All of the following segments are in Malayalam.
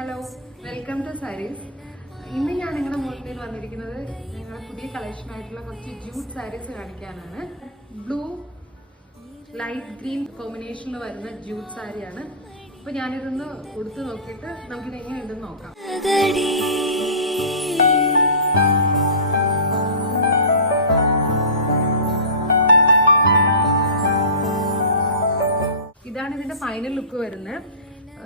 Hello, welcome to saris. ഇന്ന് ഞാൻ നിങ്ങളുടെ മുന്നിൽ വന്നിരിക്കുന്നത് ഞങ്ങളുടെ പുതിയ കളക്ഷൻ ആയിട്ടുള്ള കുറച്ച് ജൂട്ട് സാരീസ് കാണിക്കാനാണ്. ബ്ലൂ ലൈറ്റ് ഗ്രീൻ കോമ്പിനേഷനിൽ വരുന്ന ജൂട്ട് സാരിയാണ്. അപ്പോൾ ഞാനിതൊന്ന് ഉടുത്ത് നോക്കിയിട്ട് നമുക്കിത് എങ്ങനെയുണ്ടെന്ന് നോക്കാം. ഇതാണ് ഇതിന്റെ ഫൈനൽ ലുക്ക് വരുന്നത്.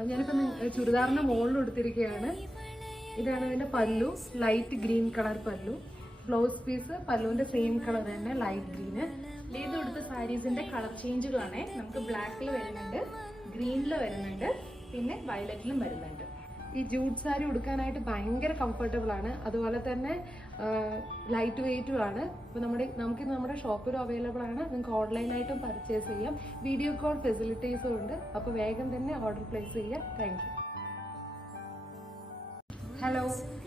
ഞാനിപ്പോൾ ചുരിദാറിന്റെ മുകളിൽ എടുത്തിരിക്കുകയാണ്. ഇതാണ് ഇതിന്റെ പല്ലു, ലൈറ്റ് ഗ്രീൻ കളർ പല്ലു. ബ്ലൗസ് പീസ് പല്ലുവിന്റെ സെയിം കളർ തന്നെ, ലൈറ്റ് ഗ്രീന്. ഇത് കൊടുത്ത സാരീസിന്റെ കളർ ചേഞ്ചുകളാണ്. നമുക്ക് ബ്ലാക്കിൽ വരുന്നുണ്ട്, ഗ്രീനിൽ വരുന്നുണ്ട്, പിന്നെ വയലറ്റിലും വരുന്നുണ്ട്. ഈ ജൂട്ട് സാരി ഉടുക്കാനായിട്ട് ഭയങ്കര കംഫർട്ടബിൾ ആണ്, അതുപോലെ തന്നെ ലൈറ്റ് വെയിറ്റും ആണ്. അപ്പോൾ നമുക്ക് നമ്മുടെ ഷോപ്പിലും അവൈലബിൾ ആണ്. നിങ്ങൾക്ക് ഓൺലൈനായിട്ടും പർച്ചേസ് ചെയ്യാം. വീഡിയോ കോൾ ഫെസിലിറ്റീസും ഉണ്ട്. അപ്പോൾ വേഗം തന്നെ ഓർഡർ പ്ലേസ് ചെയ്യാം. Thank you. Hello,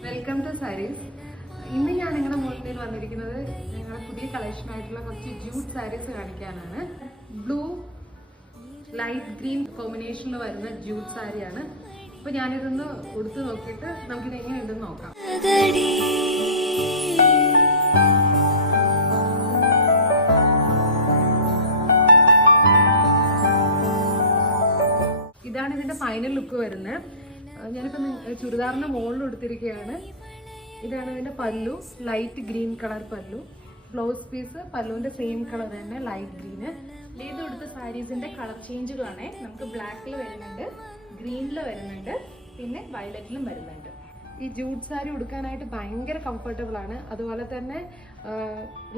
welcome to saris. ഇന്ന് ഞാൻ നിങ്ങളുടെ മുന്നിൽ വന്നിരിക്കുന്നത് ഞങ്ങളുടെ പുതിയ കളക്ഷൻ ആയിട്ടുള്ള കുറച്ച് ജൂട്ട് സാരീസ് കാണിക്കാനാണ്. ബ്ലൂ ലൈറ്റ് ഗ്രീൻ കോമ്പിനേഷനിൽ വരുന്ന ജൂട്ട് സാരിയാണ്. അപ്പോൾ ഞാനിതൊന്ന് ഉടുത്ത് നോക്കിയിട്ട് നമുക്കിത് എങ്ങനെയുണ്ടെന്ന് നോക്കാം. ഇതാണ് ഇതിന്റെ ഫൈനൽ ലുക്ക് വരുന്നത്. ഞാനിപ്പോൾ ചുരിദാറിന്റെ മുകളിൽ എടുത്തിരിക്കുകയാണ്. ഇതാണ് ഇതിന്റെ പല്ലു, ലൈറ്റ് ഗ്രീൻ കളർ പല്ലു. ബ്ലൗസ് പീസ് പല്ലുവിന്റെ സെയിം കളർ തന്നെ, ലൈറ്റ് ഗ്രീന്. ഇത് കൊടുത്ത സാരീസിന്റെ കളർ ചേഞ്ചുകളാണ്. നമുക്ക് ബ്ലാക്കിൽ വരുന്നുണ്ട്, ഗ്രീനിൽ വരുന്നുണ്ട്, പിന്നെ വയലറ്റിലും വരുന്നുണ്ട്. ഈ ജൂട്ട് സാരി ഉടുക്കാനായിട്ട് ഭയങ്കര കംഫർട്ടബിൾ ആണ്, അതുപോലെ തന്നെ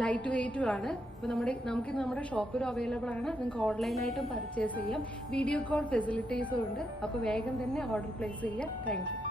ലൈറ്റ് വെയിറ്റും ആണ്. അപ്പോൾ നമുക്ക് നമ്മുടെ ഷോപ്പിലും അവൈലബിൾ ആണ്. നിങ്ങൾക്ക് ഓൺലൈനായിട്ടും പർച്ചേസ് ചെയ്യാം. വീഡിയോ കോൾ ഫെസിലിറ്റീസും ഉണ്ട്. അപ്പോൾ വേഗം തന്നെ ഓർഡർ പ്ലേസ് ചെയ്യാം. Thank U.